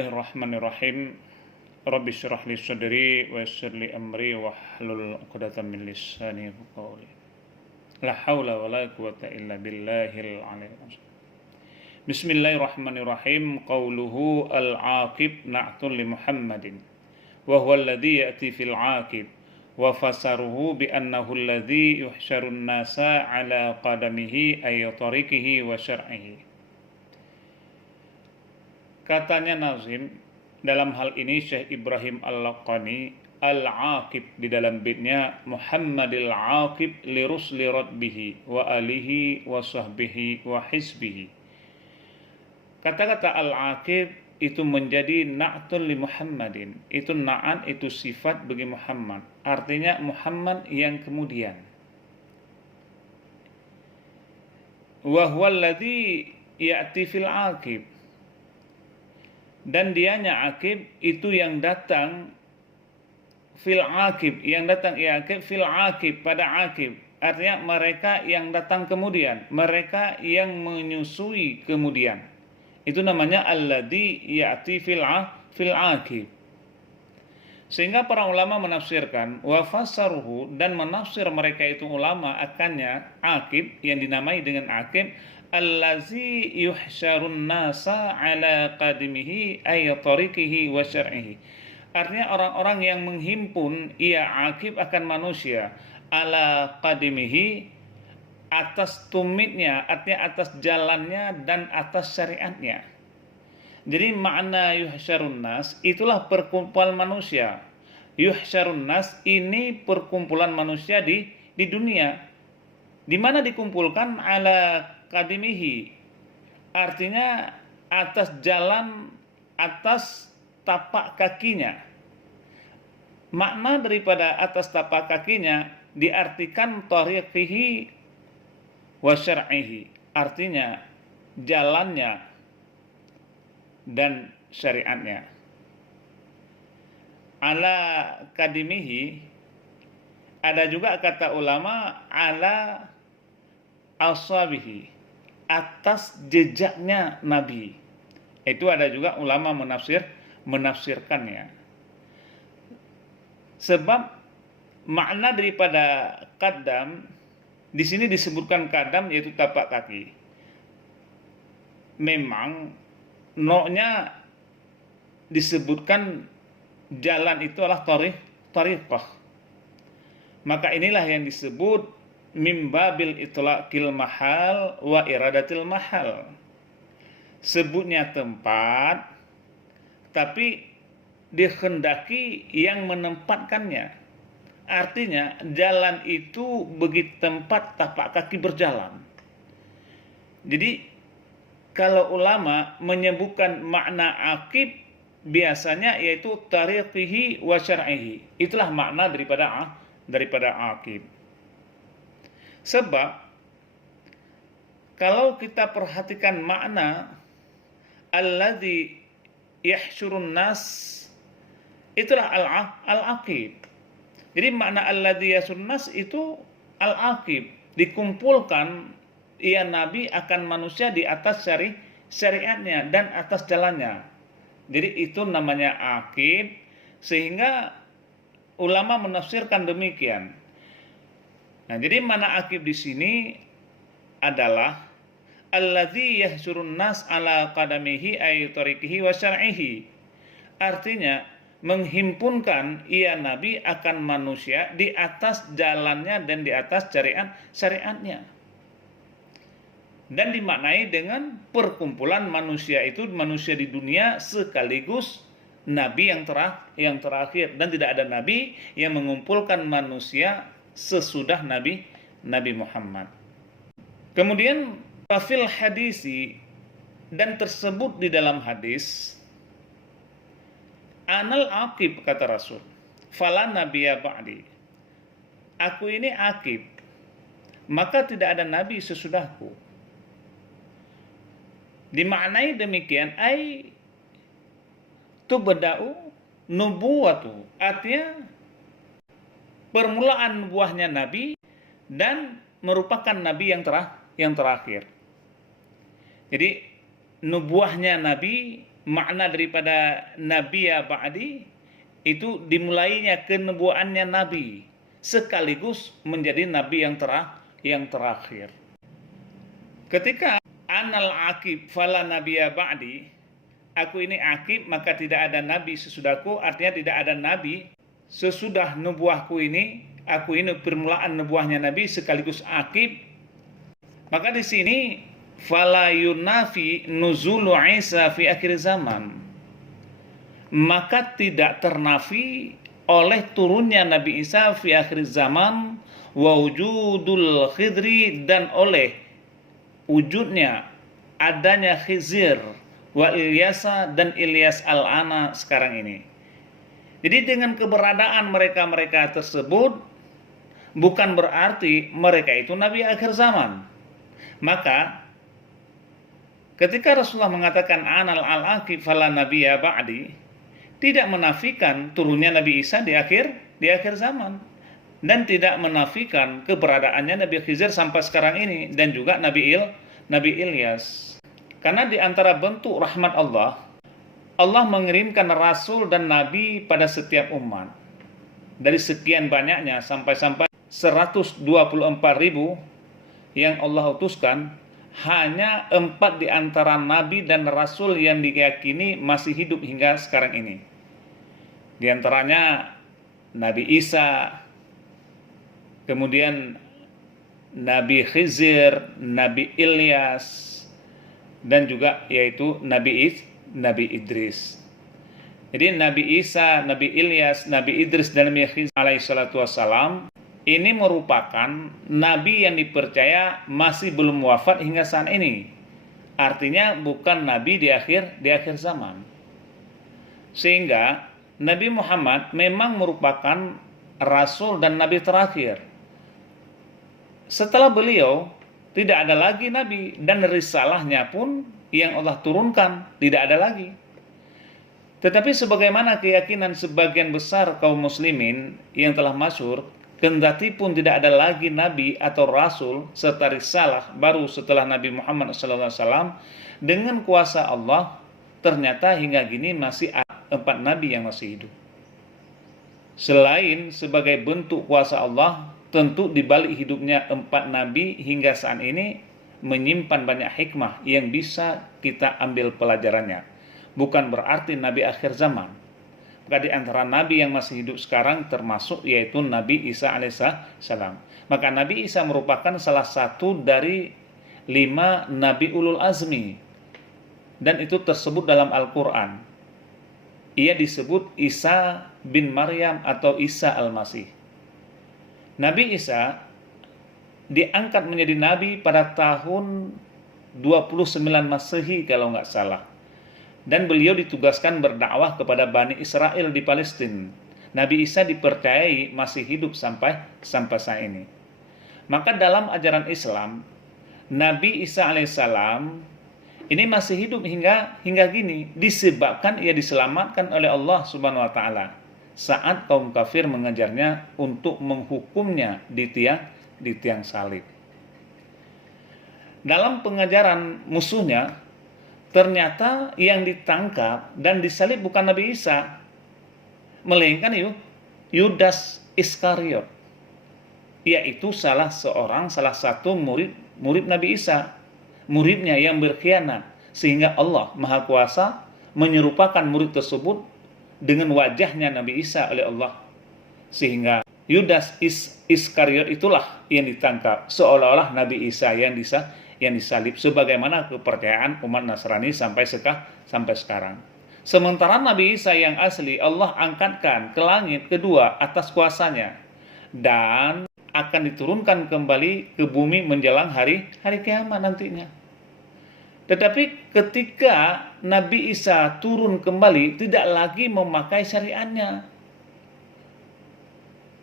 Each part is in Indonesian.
Bismillahirrahmanirrahim. Rabbi syrah li sadri wa yassir li amri wahlul 'uqdatam min lisani yafqahu qawli. La haula wala quwwata illa billahil aliyyil azim. Bismillahirrahmanirrahim. Qauluhu al-'aqib na'tun li Muhammadin wa huwa alladhi ya'ti fil 'aqib wa fasaruhu bi annahu alladhi yuhsyarun nasa 'ala qadamihi ay tariqihi wa syar'ihi. Katanya nazim, dalam hal ini Syekh Ibrahim Al-Laqani, Al-Aqib di dalam baitnya Muhammadil Aqib li rusli radbihi wa alihi wa sahbihi wa hizbihi. Kata-kata Al-Aqib itu menjadi na'tun li Muhammadin. Itu na'an, itu sifat bagi Muhammad. Artinya Muhammad yang kemudian. Wa huwa alladhi ya'ti fil aqib. Dan dianya akib itu yang datang fil akib, yang datang akib fil akib, pada akib. Artinya mereka yang datang kemudian, mereka yang menyusui kemudian. Itu namanya alladzi ya'ti fil akib. Sehingga para ulama menafsirkan wa fasaruhu, dan menafsir mereka itu ulama akannya akib yang dinamai dengan akib, allazi yuhsyarun nasa ala qadimihi ay tariqihi wa syar'ihi. Artinya orang-orang yang menghimpun ia akib akan manusia ala qadimihi, atas tumitnya, artinya atas jalannya dan atas syariatnya. Jadi makna yuhsyarun nas itulah perkumpulan manusia. Yuhsyarun nas ini perkumpulan manusia di dunia. Di mana dikumpulkan ala qadimihi, artinya atas jalan, atas tapak kakinya. Makna daripada atas tapak kakinya diartikan tariqihi wa syar'ihi, artinya jalannya dan syariatnya. Ala qadimihi, ada juga kata ulama ala ashabihi, atas jejaknya Nabi. Itu ada juga ulama menafsirkannya. Sebab makna daripada qadam di sini disebutkan qadam yaitu tapak kaki. Memang no-nya disebutkan jalan itu adalah tariqah. Maka inilah yang disebut mimbabil itlaqil mahal wa iradatil mahal. Sebutnya tempat, tapi dikehendaki yang menempatkannya. Artinya jalan itu bagi tempat tapak kaki berjalan. Jadi kalau ulama menyebutkan makna akib biasanya yaitu tariqihi wa syar'ihi. Itulah makna daripada akib. Sebab kalau kita perhatikan makna alladzi yahsyurun nas, itulah al-aqib. Jadi makna alladzi yahsyurun nas itu al-aqib, dikumpulkan ia Nabi akan manusia di atas syariatnya dan atas jalannya. Jadi itu namanya aqib, sehingga ulama menafsirkan demikian. Nah, jadi mana akib di sini adalah allazi yahsyurun nas ala qadamihi ay tariqihi wa syar'ihi. Artinya menghimpunkan ia Nabi akan manusia di atas jalannya dan di atas syariatnya. Dan dimaknai dengan perkumpulan manusia itu manusia di dunia sekaligus Nabi yang terakhir, dan tidak ada Nabi yang mengumpulkan manusia sesudah Nabi Muhammad. Kemudian fil hadisi, dan tersebut di dalam hadis, anal aqib, kata Rasul, fala nabiyya ba'di, aku ini aqib, maka tidak ada nabi sesudahku. Dimaknai demikian, ai tubda'u nubuwatu, artinya permulaan buahnya Nabi dan merupakan Nabi yang terakhir. Jadi nubuahnya Nabi makna daripada Nabiya Ba'di itu dimulainya kenubuaannya Nabi sekaligus menjadi Nabi yang terakhir. Ketika anal akib fala Nabiya Ba'di, aku ini akib maka tidak ada Nabi sesudahku, artinya tidak ada Nabi sesudah nubuahku ini, aku ini permulaan nubuahnya Nabi sekaligus akib. Maka di sini fala yunafi nuzulu Isa fi akhir zaman, maka tidak ternafi oleh turunnya Nabi Isa fi akhir zaman, wa wujudul khidri, dan oleh wujudnya adanya Khizir wa Ilyasa dan Ilyas al-ana sekarang ini. Jadi dengan keberadaan mereka-mereka tersebut bukan berarti mereka itu Nabi akhir zaman. Maka ketika Rasulullah mengatakan anal al-aqib fala nabiyya ba'di, tidak menafikan turunnya Nabi Isa di akhir zaman, dan tidak menafikan keberadaannya Nabi Khidir sampai sekarang ini, dan juga Nabi Ilyas. Karena di antara bentuk rahmat Allah mengirimkan rasul dan nabi pada setiap umat. Dari sekian banyaknya sampai 124.000 yang Allah utuskan, hanya 4 di antara nabi dan rasul yang diyakini masih hidup hingga sekarang ini. Di antaranya Nabi Isa, kemudian Nabi Khidir, Nabi Ilyas, dan juga yaitu Nabi Idris. Jadi Nabi Isa, Nabi Ilyas, Nabi Idris, dan Nabi Khidir alaihi salatu wassalam ini merupakan nabi yang dipercaya masih belum wafat hingga saat ini. Artinya bukan nabi di akhir zaman. Sehingga Nabi Muhammad memang merupakan rasul dan nabi terakhir. Setelah beliau tidak ada lagi nabi, dan risalahnya pun yang Allah turunkan tidak ada lagi. Tetapi sebagaimana keyakinan sebagian besar kaum muslimin yang telah masyhur, kendati pun tidak ada lagi nabi atau rasul serta risalah baru setelah Nabi Muhammad SAW, dengan kuasa Allah ternyata hingga gini masih ada 4 nabi yang masih hidup. Selain sebagai bentuk kuasa Allah, tentu di balik hidupnya 4 nabi hingga saat ini menyimpan banyak hikmah yang bisa kita ambil pelajarannya. Bukan berarti nabi akhir zaman. Maka di antara nabi yang masih hidup sekarang termasuk yaitu Nabi Isa alaihissalam. Maka Nabi Isa merupakan salah satu dari 5 nabi ulul azmi, dan itu tersebut dalam Al-Quran. Ia disebut Isa bin Maryam atau Isa al-Masih. Nabi Isa diangkat menjadi nabi pada tahun 29 Masehi kalau nggak salah. Dan beliau ditugaskan berdakwah kepada Bani Israel di Palestina. Nabi Isa dipercayai masih hidup sampai saat ini. Maka dalam ajaran Islam, Nabi Isa alaihissalam ini masih hidup hingga gini, disebabkan ia diselamatkan oleh Allah Subhanahu wa taala saat kaum kafir mengejarnya untuk menghukumnya di tiang salib. Dalam pengejaran musuhnya, ternyata yang ditangkap dan disalib bukan Nabi Isa, melainkan Yudas Iskariot, yaitu salah satu murid Nabi Isa, muridnya yang berkhianat, sehingga Allah Maha Kuasa menyerupakan murid tersebut dengan wajahnya Nabi Isa oleh Allah, sehingga Yudas Iskariot itulah yang ditangkap seolah-olah Nabi Isa yang disalib, sebagaimana kepercayaan umat Nasrani sampai sekarang. Sementara Nabi Isa yang asli Allah angkatkan ke langit kedua atas kuasanya dan akan diturunkan kembali ke bumi menjelang hari kiamat nantinya. Tetapi ketika Nabi Isa turun kembali, tidak lagi memakai syariatnya.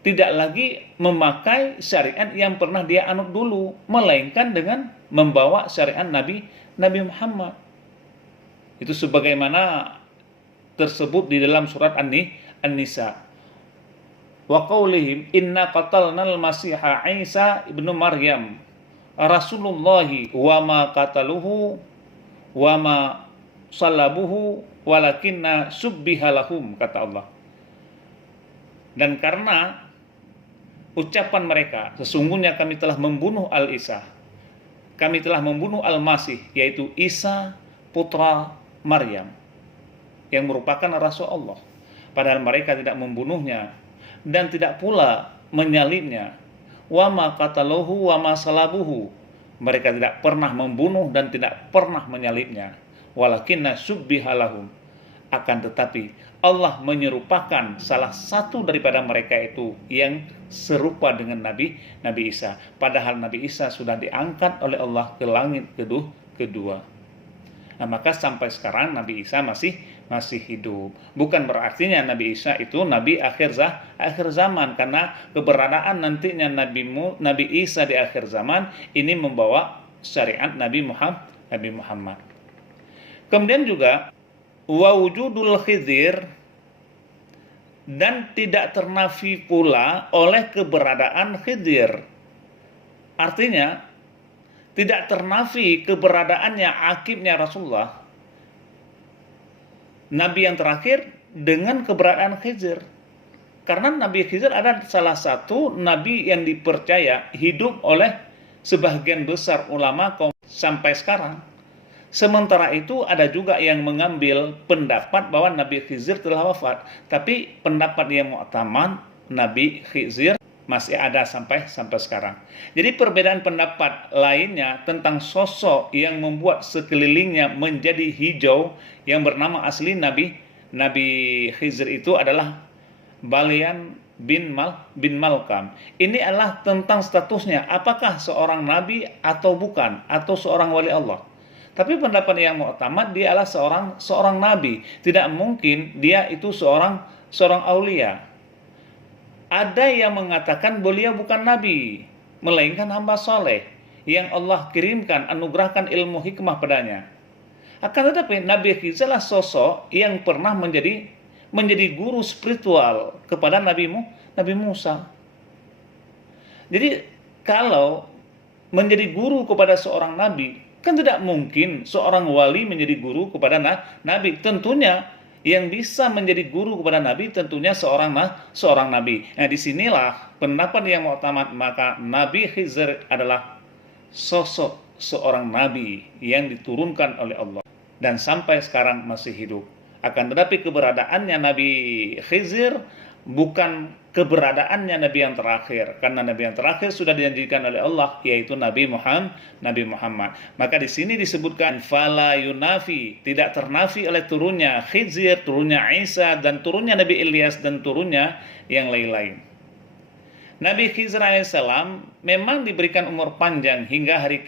Tidak lagi memakai syariat yang pernah dia anut dulu, melainkan dengan membawa syariat Nabi Muhammad. Itu sebagaimana tersebut di dalam surat An-Nisa. Wa qaulihim inna qatalnal masiha Isa ibnu Maryam Rasulullahi wa ma qataluhu wa ma salabuhu walakinna subbiha lahum, kata Allah. Dan karena ucapan mereka, sesungguhnya kami telah membunuh Al-Isa, kami telah membunuh Al-Masih, yaitu Isa putra Maryam, yang merupakan Rasul Allah. Padahal mereka tidak membunuhnya dan tidak pula menyalibnya. Wa ma qataluhu wa ma salabuhu. Mereka tidak pernah membunuh dan tidak pernah menyalibnya. Walakinna subbiha lahum. Akan tetapi Allah menyerupakan salah satu daripada mereka itu yang serupa dengan Nabi Isa. Padahal Nabi Isa sudah diangkat oleh Allah ke langit kedua. Nah, maka sampai sekarang Nabi Isa masih hidup. Bukan berartinya Nabi Isa itu Nabi akhir zaman, karena keberadaan nantinya Nabi Isa di akhir zaman ini membawa syariat Nabi Muhammad. Kemudian juga wa wujudul khidir, dan tidak ternafi pula oleh keberadaan Khidir. Artinya tidak ternafi keberadaannya akibnya Rasulullah, Nabi yang terakhir, dengan keberadaan Khidir. Karena Nabi Khidir adalah salah satu Nabi yang dipercaya hidup oleh sebagian besar ulama kaum sampai sekarang. Sementara itu ada juga yang mengambil pendapat bahwa Nabi Khidir telah wafat. Tapi pendapat yang mu'tamad, Nabi Khidir masih ada sampai sekarang. Jadi perbedaan pendapat lainnya tentang sosok yang membuat sekelilingnya menjadi hijau, yang bernama asli Nabi Khidir itu adalah Balian bin Malkam. Ini adalah tentang statusnya, apakah seorang nabi atau bukan, atau seorang wali Allah. Tapi pendapat yang mu'tamad, dia adalah seorang nabi. Tidak mungkin dia itu seorang aulia. Ada yang mengatakan beliau bukan nabi, melainkan hamba soleh yang Allah kirimkan, anugerahkan ilmu hikmah padanya. Akan tetapi Nabi Khidir adalah sosok yang pernah menjadi guru spiritual kepada Nabi Musa. Jadi kalau menjadi guru kepada seorang nabi, kan tidak mungkin seorang wali menjadi guru kepada nabi. Tentunya yang bisa menjadi guru kepada nabi tentunya seorang nabi. Nah, disinilah pendapat yang mu'tamad, maka Nabi Khidir adalah sosok seorang nabi yang diturunkan oleh Allah dan sampai sekarang masih hidup. Akan tetapi keberadaannya Nabi Khidir bukan keberadaannya Nabi yang terakhir, karena Nabi yang terakhir sudah dijanjikan oleh Allah, yaitu Nabi Muhammad. Maka di sini disebutkan fala yunafi, tidak ternafi oleh turunnya Khidir, turunnya Isa, dan turunnya Nabi Ilyas, dan turunnya yang lain-lain. Nabi Khidir alaihissalam memang diberikan umur panjang hingga hari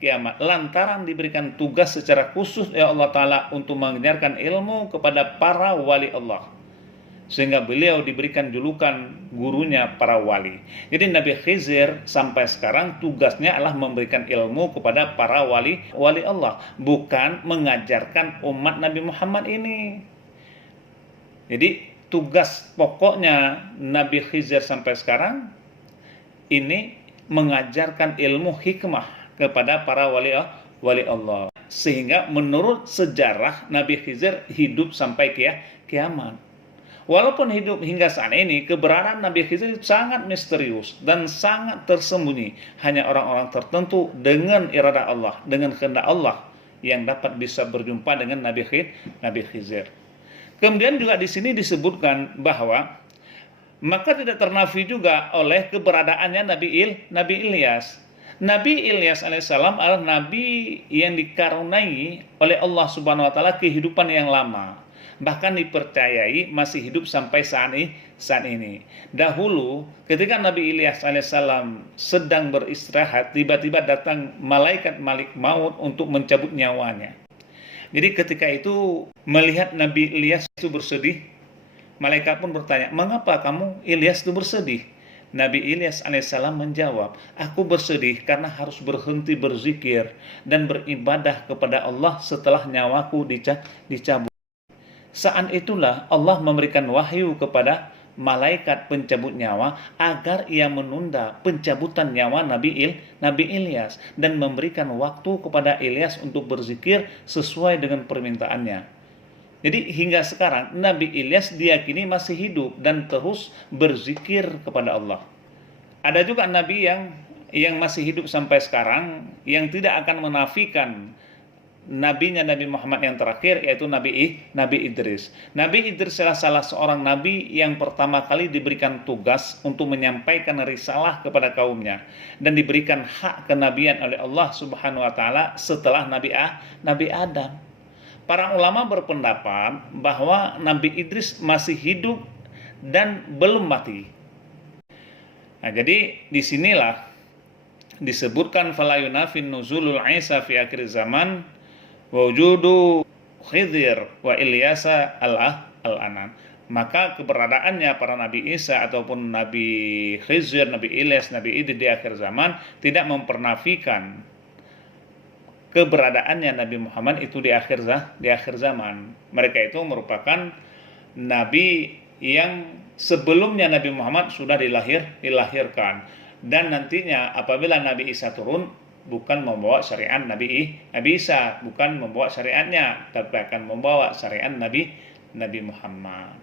kiamat, lantaran diberikan tugas secara khusus oleh Allah Ta'ala untuk mengajarkan ilmu kepada para wali Allah, sehingga beliau diberikan julukan gurunya para wali. Jadi Nabi Khidir sampai sekarang tugasnya adalah memberikan ilmu kepada para wali Allah, bukan mengajarkan umat Nabi Muhammad ini. Jadi tugas pokoknya Nabi Khidir sampai sekarang ini mengajarkan ilmu hikmah kepada para wali Allah. Sehingga menurut sejarah Nabi Khidir hidup sampai kiamat. Walaupun hidup hingga saat ini, keberadaan Nabi Khidir sangat misterius dan sangat tersembunyi. Hanya orang-orang tertentu dengan irada Allah, dengan kehendak Allah, yang dapat bisa berjumpa dengan Nabi Khidir. Kemudian juga di sini disebutkan bahwa maka tidak ternafi juga oleh keberadaannya Nabi Ilyas. Nabi Ilyas alaihissalam adalah nabi yang dikaruniai oleh Allah Subhanahu wa taala kehidupan yang lama. Bahkan dipercayai masih hidup sampai saat ini. Dahulu ketika Nabi Ilyas alaihissalam sedang beristirahat, tiba-tiba datang malaikat Malik Maut untuk mencabut nyawanya. Jadi ketika itu melihat Nabi Ilyas itu bersedih, malaikat pun bertanya, "Mengapa kamu Ilyas itu bersedih?" Nabi Ilyas alaihissalam menjawab, "Aku bersedih karena harus berhenti berzikir dan beribadah kepada Allah setelah nyawaku dicabut." Saat itulah Allah memberikan wahyu malaikat pencabut nyawa agar ia menunda pencabutan nyawa Nabi Ilyas dan memberikan waktu kepada Ilyas untuk berzikir sesuai dengan permintaannya. Jadi hingga sekarang Nabi Ilyas diyakini masih hidup dan terus berzikir kepada Allah. Ada juga nabi yang masih hidup sampai sekarang yang tidak akan menafikan nabinya Nabi Muhammad yang terakhir, yaitu Nabi Idris. Nabi Idris adalah salah seorang nabi yang pertama kali diberikan tugas untuk menyampaikan risalah kepada kaumnya dan diberikan hak kenabian oleh Allah Subhanahu wa taala setelah Nabi Adam. Para ulama berpendapat bahwa Nabi Idris masih hidup dan belum mati. Nah, jadi disinilah disebutkan fala yunafin nuzulul Isa fi akhir zaman wa wujudu Khidir wa Ilyasa al-anan. Maka keberadaannya para Nabi Isa ataupun Nabi Khidir, Nabi Ilyas, Nabi Idris di akhir zaman tidak mempernafikan keberadaannya Nabi Muhammad itu di akhir zaman. Mereka itu merupakan nabi yang sebelumnya Nabi Muhammad sudah dilahirkan, dan nantinya apabila Nabi Isa turun bukan membawa syariat Nabi Isa, bukan membawa syariatnya, tapi akan membawa syariat Nabi Muhammad.